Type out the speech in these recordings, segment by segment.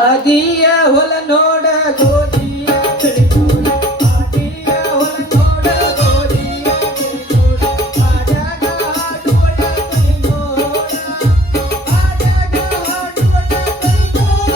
ಆದಿಯ ಹೊಲ ನೋಡ ಗೋಧಿಯ ಬೆಳೆ ನೋಡ ಆದಿಯ ಹೊಲ ನೋಡ ಗೋಧಿಯ ಬೆಳೆ ನೋಡ ಆಡಾಗ ಹಾಡುವಳ ಕೈ ನೋಡ ಆಡಾಗ ಹಾಡುವಳ ಕೈ ನೋಡ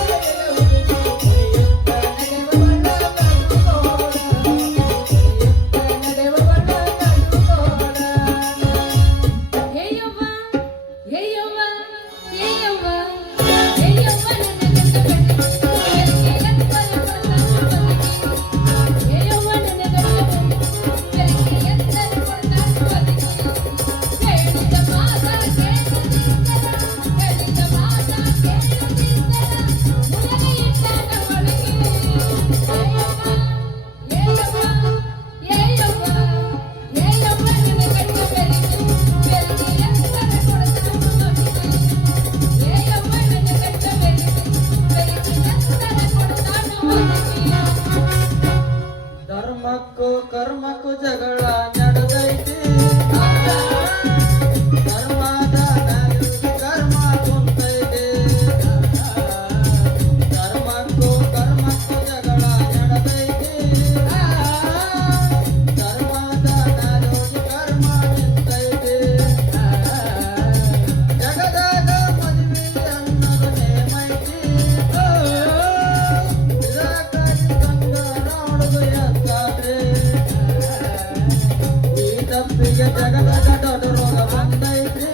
ಧರ್ಮಕ್ಕೂ ಕರ್ಮಕ್ಕೂ ಜಗಳ ನಡೆದೈತಿ ಧರ್ಮದ ಮ್ಯಾಲೆ ಕರ್ಮ ಕುಂತೈತಿ ಧರ್ಮಕ್ಕೂ ಕರ್ಮಕ್ಕೂ ಜಗಳ ನಡೆದೈತಿ ಧರ್ಮದ ಮ್ಯಾಲೆ ಕರ್ಮ ನಿಂತೈತಿ ಜಗದಾಗ ಮದುವೆ ಅನ್ನೋದು ನೇಮೈತಿ ಜಗದಾಗ ದೊಡ್ಡ ರೋಗ ಬಂದೈತಿ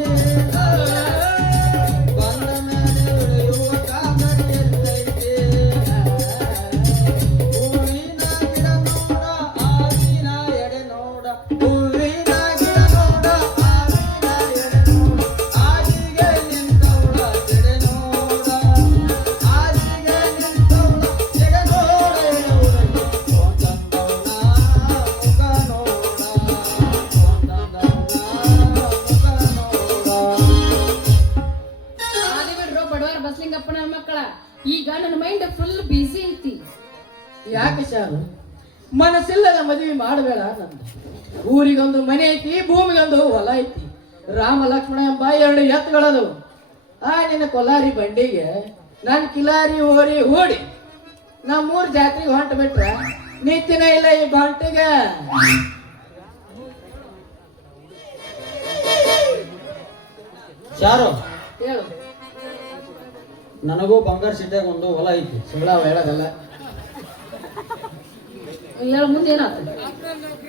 ಬಂದ ಮೇಲೆ ಉಳಿಯುವ ಕಾಗದ ಎಲ್ಲೈತಿ ಹೂವಿನ ಗಿಡ ನೋಡ ಆವಿನ ಎಡೆ ನೋಡ ಹೂವಿನ ಗಿಡ ನೋಡ ಆವಿನ ಎಡೆ ನೋಡ ಆದಿಗೆ ನಿಂತವಳ ಎಡೆ ನೋಡ ಆದಿಗೆ ನಿಂತವಳ ಎಡೆ ನೋಡ ಒಂದಂದವನ ಮುಖ ನೋಡ ಬಸ್ಲಿಂಗಪ್ಪನ ಮಕ್ಕಳ ಈಗ ನನ್ನ ಮೈಂಡ್ ಫುಲ್ ಬಿಸಿ ಐತಿ. ಯಾಕೆ ಶಾರು ಮನಸ್ಸಿಲ್ಲದ ಮದುವೆ ಮಾಡಬೇಡ ನಂದು ಊರಿಗೊಂದು ಮನೆ ಐತಿ ಭೂಮಿಗೊಂದು ಹೊಲ ಐತಿ ರಾಮ ಲಕ್ಷ್ಮಣ ಎಂಬ 2 ಎತ್ತುಗಳದು ಆ ನಿನ್ನ ಕೊಲಾರಿ ಬಂಡಿಗೆ ನಾನು ಕಿಲಾರಿ ಓರಿ ಓಡಿ ನಾ 3 ಜಾತ್ರೆಗೆ ಹೊಂಟ ಬಿಟ್ರ ನಿತ್ಯನ ಇಲ್ಲ ಈ ಬಂಟಿಗೆ ಶಾರು ಹೇಳು ನನಗೂ ಬಂಗಾರ ಸಿಟ್ಯಾಗ ಒಂದು ಹೊಲ ಐತಿ ಸುಳ್ಳ ಹೇಳೋದಲ್ಲ ಹೇಳ ಮುಂದೆ ಏನಾಗ್ತದೆ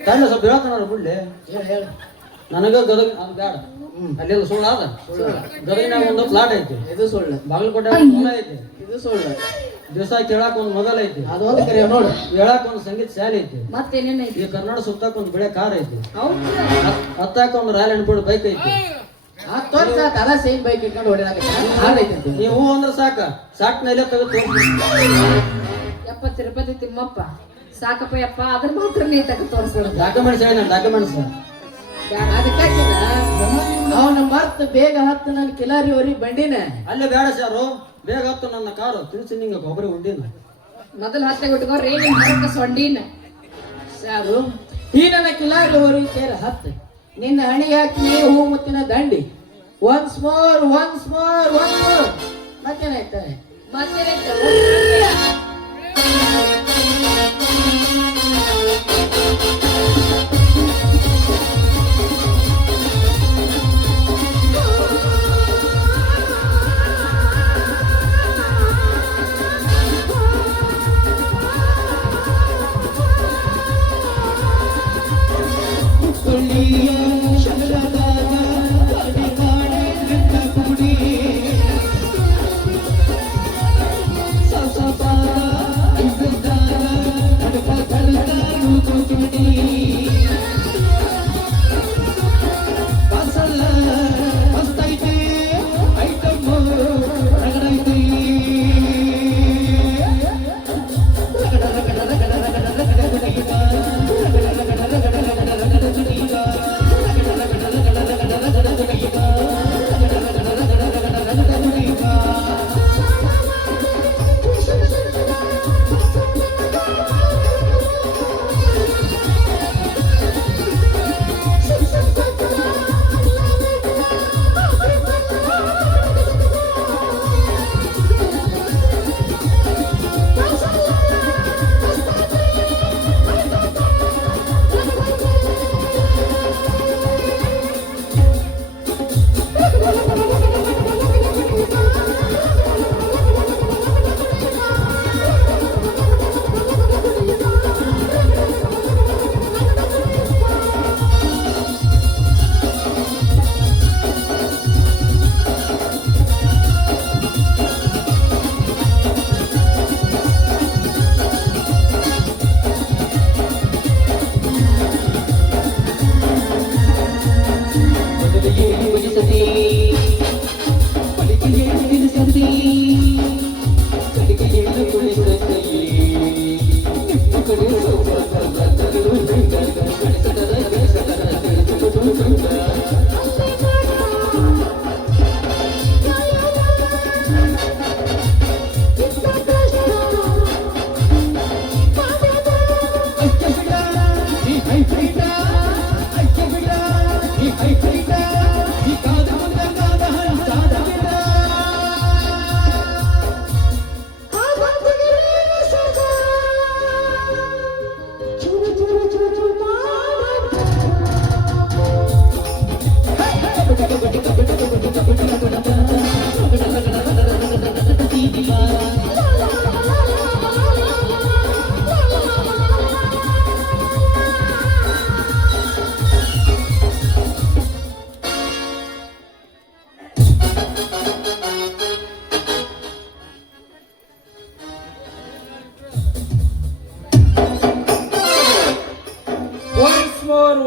ತಾನೆ ಸ್ವಲ್ಪ ಹೇಳ್ತಾನ ಬಿಡ್ಲಿ ಹೇಳು ಹೇಳು ನನಗ ಗದಗ ಅದು ಬೇಡ ಅಲ್ಲೆಲ್ಲ ಸುಳ್ಳು ಅದ ಗದಗಿನಾಗ ಒಂದು ಪ್ಲಾಟ್ ಐತಿ ಇದು ಸುಳ್ಳು ಬಾಗಲಕೋಟೆ ಹೊಲ ಐತಿ ಇದು ಸುಳ್ಳು ದಿವಸ ಕೇಳಾಕ ಒಂದು ಮೊದಲ ಐತಿ ಅದು ಒಂದು ಕರೆ ನೋಡು ಹೇಳಾಕ ಒಂದು ಸಂಗೀತ ಶಾಲೆ ಐತಿ ಮತ್ತೇನೇನೈತಿ ಈ ಕನ್ನಡ ಸುತ್ತಾಕ ಒಂದು ಬಿಳೆ ಕಾರ್ ಐತಿ ಹೌದಾ ಹತ್ತಾಕ ಒಂದು ರಾಯಲ್ ಎನ್ಫೀಲ್ಡ್ ಬೈಕ್ ಐತಿ ಆ ತೋರ್ಸ ತಲ ಸೇಮ್ ಬೈಕ್ ಇಟ್ಕೊಂಡು ಹೊಡಿಲಾಕೈತಿ ನೀವು ಅಂದ್ರೆ ಸಾಕ್ನಲ್ಲೇ ತೆಗೆದು ಯಪ್ಪ ತಿರುಪತಿ ತಿಮ್ಮಪ್ಪ ಸಾಕಪ್ಪ ಯಪ್ಪ ಅದ್ರ ಮಾತ್ರ ನೀ ತಗ ತೋರಿಸ್ಬಿಡ ಡಾಕ್ಯುಮೆಂಟ್ಸ್ ಹೇಳಿ ಡಾಕ್ಯುಮೆಂಟ್ಸ್ ಅದಕ್ಕೆ ಅವನ ಮರ್ತ್ ಬೇಗ ಹತ್ತು ನನ್ನ ಕಿಲಾರಿ ಹೊರಿ ಬಂಡಿನ ಅಲ್ಲೇ ಬೇಡ ಶಾರು ಬೇಗ ಹತ್ತು ನನ್ನ ಕಾರು ತಿನ್ಸಿ ನಿಂಗೆ ಕೊಬ್ಬರಿ ಉಂಡಿನ ಮೊದಲು ಹತ್ತೆ ಬಿಟ್ಕೋರಿ ನಿಮ್ ಹರಕ ಸೊಂಡಿನ ಸಾರು ಈ ನನ್ನ ಕಿಲಾರಿ ಹೊರಿ ಸೇರ ಹತ್ತು ನಿನ್ನ ಹಣಿ ಹಾಕಿ ಹೂ ಮುತ್ತಿನ ದಂಡಿ ಒನ್ಸ್ ಮೋರ್ ಮತ್ತೇನಾಯ್ತ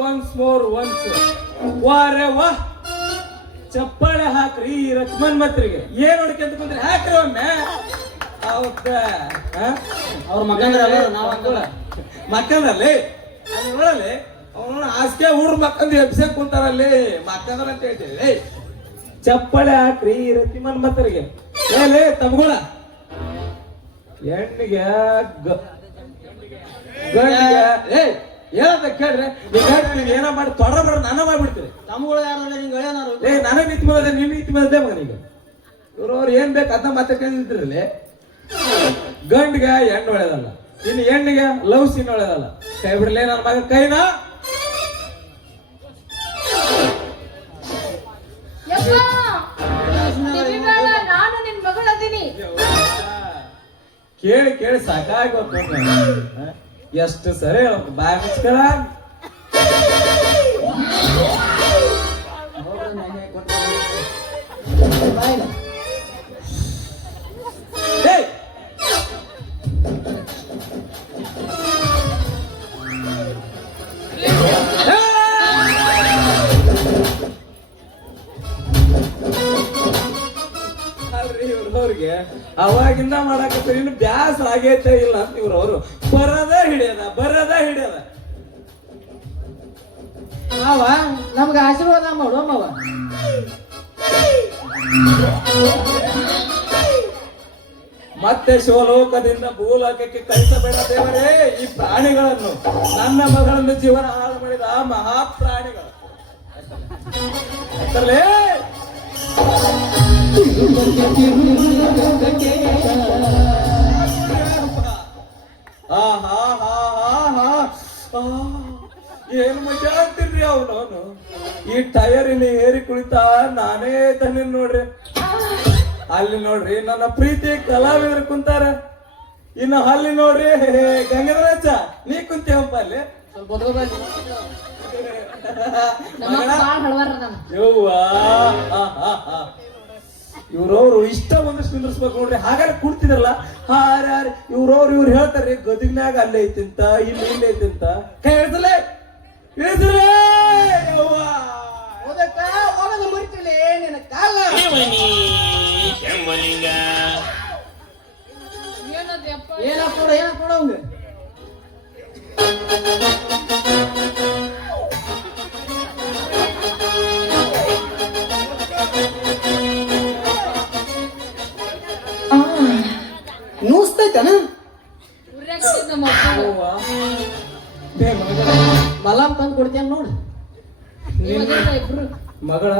ಒನ್ಸ್ ವಾರೆ ವಾ ಚಪ್ಪಾಳೆ ಹಾಕ್ರಿ ಈ ಲಕ್ಷ್ಮಣ್ ಮತ್ರಿಗೆ ಏನ್ ನೋಡ್ಕೊಂತ ಕುಂದ್ರಿ ಹಾಕ್ರಿ ಒಮ್ಮೆ ಹೌದಾ ಅವ್ರ ಮಕ್ಕಂದ್ರ ನಾವ್ ಅಂಕಲ್ ಮಕ್ಕಂದ್ರಲ್ಲಿ ಅಲ್ಲಿ ನೋಡಲ್ಲಿ ಅವನು ಹಾಸಿಗೆ ಹುಡ್ರು ಮಕ್ಕಂದು ಎಬ್ಸಕ್ ಕುಂತಾರಲ್ಲಿ ಮಕ್ಕಂದ್ರ ಅಂತ ಹೇಳ್ತೇವೆ ಚಪ್ಪಾಳೆ ಹಾಕ್ರಿ ಈ ರತಿಮನ್ ಮತ್ತರಿಗೆ ಏಲೇ ತಮ್ಗಳ ಹೆಣ್ಣಿಗೆ ಗಂಡಿಗೆ ಹೇಳದ ಕೇಳ್ರಿ ನೀವು ಏನೋ ಮಾಡಿ ತೊಡ್ರ ಮಾಡ ನಾನು ಮಾಡ್ಬಿಡ್ತೀರಿ ತಮ್ಗಳು ಯಾರಲ್ಲ ನಿಂಗೆ ಹೇಳ್ಯಾರು ನನಗೆ ನಿಂತು ಬಂದ ನಿನ್ ನಿಂತು ಬಂದೇ ಮಗನಿಗೆ ಇವ್ರವ್ರು ಏನ್ ಬೇಕು ಅದನ್ನ ಮಾತಾಡ್ಕೊಂಡಿದ್ರಲ್ಲಿ ಗಂಡಿಗೆ ಹೆಣ್ಣು ಒಳ್ಳೇದಲ್ಲ ಇನ್ನು ಹೆಣ್ಣಿಗೆ ಲವ್ ಸೀನ್ ಒಳ್ಳೇದಲ್ಲ ಕೈ ಬಿಡ್ಲೇ ನನ್ನ ಮಗ ಕೈನಾ ನಾನು ನಿನ್ ಮಗಳದೀನಿ. ಕೇಳಿ ಕೇಳಿ ಸಾಕಾಗೋದು ಎಷ್ಟು ಸರಿ ಬಾಯ್ ಮುಚ್ಕಳ ಇವ್ರದವ್ರಿಗೆ ಅವಾಗಿಂದ ಮಾಡಾಕತ್ತಾರೆ ಇನ್ನು ಬ್ಯಾಸ ಆಗೈತೆ ಇಲ್ಲ ಅಂತ ಇವ್ರವ್ರು ಬರದ ಹಿಡಿಯದ ಮಾವ ನಮ್ಗೆ ಆಶೀರ್ವಾದ ಮಾಡು ಮಾವ. ಮತ್ತೆ ಶಿವಲೋಕದಿಂದ ಭೂಲೋಕಕ್ಕೆ ಕಳಿಸಬೇಡ ದೇವರೇ ಈ ಪ್ರಾಣಿಗಳನ್ನು ನನ್ನ ಮಗಳನ್ನು ಜೀವನ ಹಾಳು ಮಾಡಿದ ಮಹಾ ಪ್ರಾಣಿಗಳು ಏನ್ ಮಜಾ ಆಗ್ತಿರ್ರಿ ಅವನು ಈ ಟೈರಿನ ಏರಿ ಕುಳಿತ ನಾನೇ ತನ್ನ ನೋಡ್ರಿ ಅಲ್ಲಿ ನೋಡ್ರಿ ನನ್ನ ಪ್ರೀತಿ ಕಲಾವಿದರು ಕುಂತಾರ ಇನ್ನು ಅಲ್ಲಿ ನೋಡ್ರಿ ಗಂಗಾಧರಾಜ ನೀ ಕುಂತೇವಪ್ಪ ಅಲ್ಲಿ ಇವ್ರವ್ರು ಇಷ್ಟ ಒಂದಷ್ಟು ನಿಂದ್ರಿಸ್ಬೇಕು ನೋಡ್ರಿ ಹಾಗಾದ್ರೆ ಕುಡ್ತಿದ್ರಲ್ಲ ಹಾರ್ಯಾರ ಇವ್ರು ಹೇಳ್ತಾರ್ರಿ ಗದಗ್ನಾಗ ಅಲ್ಲೇ ಐತಿಂತ ಇಲ್ಲಿ ಐತಿಂತ ಕೈ ಹೇಳ್ತಲೇ ಇಳಿದ್ರೇ ಏನಪ್ಪ ಅವಂಗ ನೂಸ್ತೈತನ ಮಲಾಮ್ ತಂದು ಕೊಡ್ತೇನೆ ನೋಡು. ಮಗಳ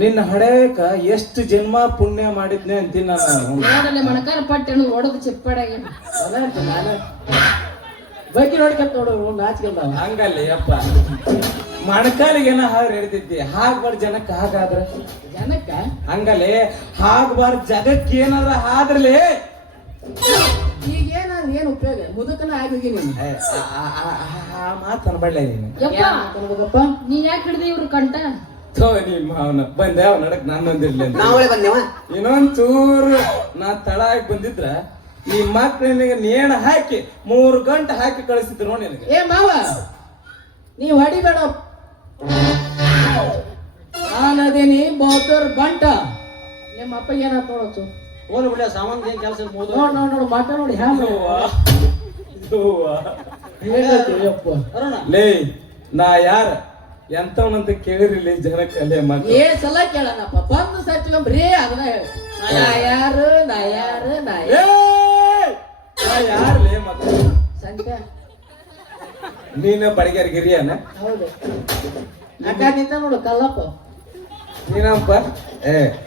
ನಿನ್ನ ಹಡೇಕ ಎಷ್ಟು ಜನ್ಮ ಪುಣ್ಯ ಮಾಡಿದ್ನೆ ಅಂತೀನಿ ನಾನು ಮಣಕಾರ ಪಟ್ಟೆನು ಹೊಡೆದು ಚಿಪ್ಪಾಡಾಗಿ ನಾನು ಬೈಕಿ ನೋಡ್ಕೊಂತ ನೋಡು ನಾಚಿಕೆ ಹಂಗಲ್ಲಿ ಅಪ್ಪ ಮಣಕಾಲಿಗೇನ ಹಾಗೆ ಹೇಳ್ತಿದ್ದಿ ಹಾಗ್ಬಾರ್ದು ಜನಕ್ಕೆ ಹಾಗಾದ್ರ ಜನಕ್ಕ ಹಂಗಲ್ಲಿ ಹಾಗ್ಬಾರ್ದು ಜಗಕ್ಕೆ ಏನಾದ್ರ ಆದ್ರಲಿ ಈಗೇನ ಏನ್ ಉಪಯೋಗ ಮುದುಕನ ಆಗಿ ನೀನು ಮಾತು ಅನ್ಬಡ್ಲ ನೀನು ಅನ್ಬೇಕಪ್ಪ. ನೀ ಯಾಕೆ ಹಿಡಿದಿ ಇವ್ರ ಕಂಟ ನಿಮ್ಮ ಅವನ ಬಂದೆ ಅವ್ ನಡಕ್ ನಾನು ಬಂದಿರ್ಲಿ ನಾವಳೆ ಬಂದೇವ ಇನ್ನೊಂದ್ ಚೂರು ನಾ ತಡ ಆಗಿ ಬಂದಿದ್ರ ಈ ಮಕ್ಕಳಿಗೆ ನೇಣ ಹಾಕಿ 3 ಗಂಟೆ ಹಾಕಿ ಕಳಿಸಿದ್ರು ನೋಡಿ ನಿನಗೆ. ಏ ಮಾವ ನೀವ್ ಹೊಡಿಬೇಡ ನಾನದೇನಿ ಬಹುತೋರ್ ಬಂಟ ನಿಮ್ಮ ಅಪ್ಪ ಏನಾತ್ ನೋಡೋದು ಹೋಗ್ಲಿ ಬಿಡ ಸಾಮಾನ್ಯ ಏನ್ ಕೆಲಸ ನೋಡು ಮಾಟ ನೋಡಿ ಹ್ಯಾಂಗ ಅರುಣ ಲೇ ನಾ ಯಾರ ಎಂತವನಂತ ಕೇಳಿರ್ಲಿ ಜನಕ್ಕೆ ಅಲ್ಲೇ ಮಾತು ಏ ಸಲ ಕೇಳನಪ್ಪ ಬಂದು ಸಚ್ಕೊಂಬ್ರಿ ಅದನ್ನ ಹೇಳಿ ನಾ ಯಾರು ಯಾರ್ಲೇ ಮತ್ತೆ ಸಂಖ್ಯಾ ನೀನ ಬಡಿಗೆರ್ ಗಿರಿಯನ ಹೌದು ಅಕ್ಕ ನಿಂತ ನೋಡು ಕಲ್ಲಪ್ಪ ನೀನಪ್ಪ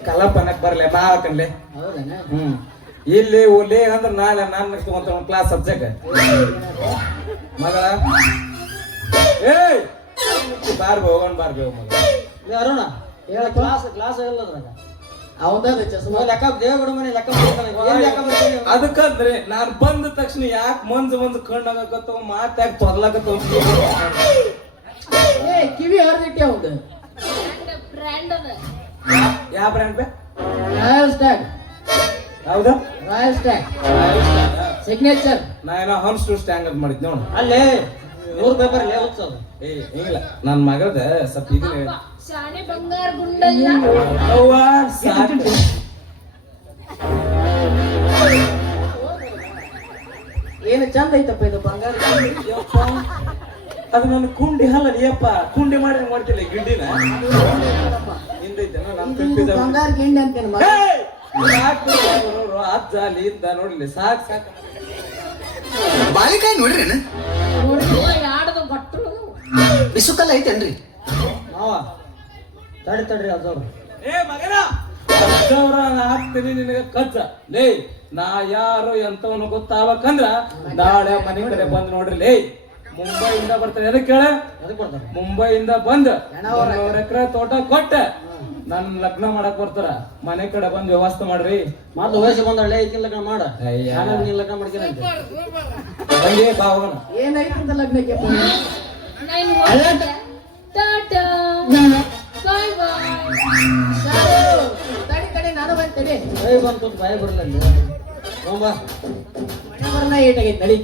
ಕಲ್ಲಪ್ಪ ಅನ್ನಕ್ ಬರ್ಲೆ ಬಾ ಹಾಕನ್ಲೆ ಹೌದನ ಇಲ್ಲಿ ಓಲಿ ಅಂದ್ರೆ ನಾಳೆ ನಾನು ತಗೊಂತ ಕ್ಲಾಸ್ ಸಬ್ಜೆಕ್ಟ್ ಮಗಳ ಏಯ್ ಬಾರ್ಬೆ ಹೋಗೋಣ ಬಾರ್ಬೆ ಮಗ ಅರುಣ ಹೇಳಪ್ಪ ಕ್ಲಾಸ್ ಎಲ್ಲದ್ರಾಗ ಅವನದ ಚಸ್ಮಾ ಲೆಕ್ಕ ದೇವಗಡ ಮನೆ ಲೆಕ್ಕ ಮಾಡ್ತಾನೆ ಅದಕ್ಕಂದ್ರೆ ನಾನ್ ಬಂದ ತಕ್ಷಣ ಯಾಕೆ ಮಂಜು ಕಣ್ಣಾಗತ್ತವ ಮಾತ್ ಯಾಕೆ ತೊದಲಾಗತ್ತವ ಏ ಕಿವಿ ಹರಿದಿಟ್ಟಿ ಅವಂದು ಬ್ರ್ಯಾಂಡ್ ಅದ ಯಾವ ಬ್ರ್ಯಾಂಡ್ ಬೇ ರಾಯಲ್ ಸ್ಟ್ಯಾಗ್ ಹೌದಾ ರಾಯಲ್ ಸ್ಟ್ಯಾಗ್ ಸಿಗ್ನೇಚರ್ ನಾ ಏನೋ ಹನ್ಸ್ ಟು ಸ್ಟ್ಯಾಂಗ್ ಅಂತ ಮಾಡಿದ್ ನೋಡು ಅಲ್ಲೇ ನೂರು ಪೇಪರ್ ಲೇ ಹುಚ್ಚ ಏ ಹಿಂಗಿಲ್ಲ ನನ್ ಮಗದ ಸ್ವಲ್ಪ ಇದನ್ನ ಅಪ್ಪ, ಶಾನೆ ಬಂಗಾರ ಗುಂಡಲ್ಲ. ಅವ್ವ ಸಾಕು ಏನು ಚಂದ ಐತಪ್ಪ ಇದು ಬಂಗಾರ. ಯಪ್ಪ ಅದು ನನ್ನ ಕುಂಡಿ ಅಲ್ಲ ಯಪ್ಪ ಕುಂಡಿ ಮಾಡಿ ಮಾಡ್ತಿಲ್ಲ ಗಿಡ್ಡಿನ ಹಿಂದೈತೆನ ನನ್ ಇದು ಬಂಗಾರ ಗಿಂಡಿ ಅಂತೇನು ಮಗ. ಅಜ್ಜ ಅಲ್ಲಿ ಇದ್ದ ನೋಡ್ಲಿ ಸಾಕ್ ಸಾಕ್ ಬಾಳಿಕಾಯಿ ನೋಡ್ರೇನ ನೋಡಿದ್ರೆ ಯಾಡದ ಭಟ್ರು. ಬಿಸುಕಲ್ಲ ಐತೇನ್ರಿ ಮಾವ ತಡ್ರಿ ಅಜ್ಜವ್ರು ಏ ಮಗನ ಅಜ್ಜವ್ರ ಹಾಕ್ತೀನಿ ನಿನಗೆ ಕಜ್ಜ ಲೇ ನಾ ಯಾರು ಎಂತವನು ಗೊತ್ತಾಗಬೇಕಂದ್ರ ನಾಳೆ ಮನೆ ಕಡೆ ಬಂದ್ ನೋಡ್ರಿ ಲೇ ಮುಂಬೈಯಿಂದ ಬರ್ತಾರೆ ಎದಕ್ಕೆ ಕೇಳ ಅದಕ್ಕೆ ಬರ್ತಾರೆ ಮುಂಬೈಯಿಂದ ಬಂದ್ 100 ಎಕರೆ ತೋಟ ಕೊಟ್ಟ ನನ್ ಲಗ್ನ ಮಾಡಕ್ ಬರ್ತಾರ ಮನೆ ಕಡೆ ಬಂದ್ ವ್ಯವಸ್ಥೆ ಮಾಡ್ರಿ ಮೊದ್ಲು ವಯಸ್ಸು ಬಂದಳೆ ಈಕಿನ ಲಗ್ನ ಮಾಡ ಅಯ್ಯ. ಆಮೇಲೆ ನೀನ್ ಲಗ್ನ ಮಾಡ್ತೀನಿ ಹಂಗೆ ಬಾವಣ ಏನಾಯ್ತಂತ ಲಗ್ನಕ್ಕೆ ನೈನ್ ಹೋಗ್ತಿದ್ದೆ. ಟಾಟಾ ಬಾಯ್ ಬಾಯ್. ತಡಿ ತಡಿ ನಾನು ಬಂತೇನೆ ಬಾಯಿ ಬಂತು ಬಾಯಿ ಬರಲ್ಲ ಹೋಗ್ಬಾ ಮನೆ ಬರಲ್ಲ ಏಟಾಗೈತೆ ನಡಿ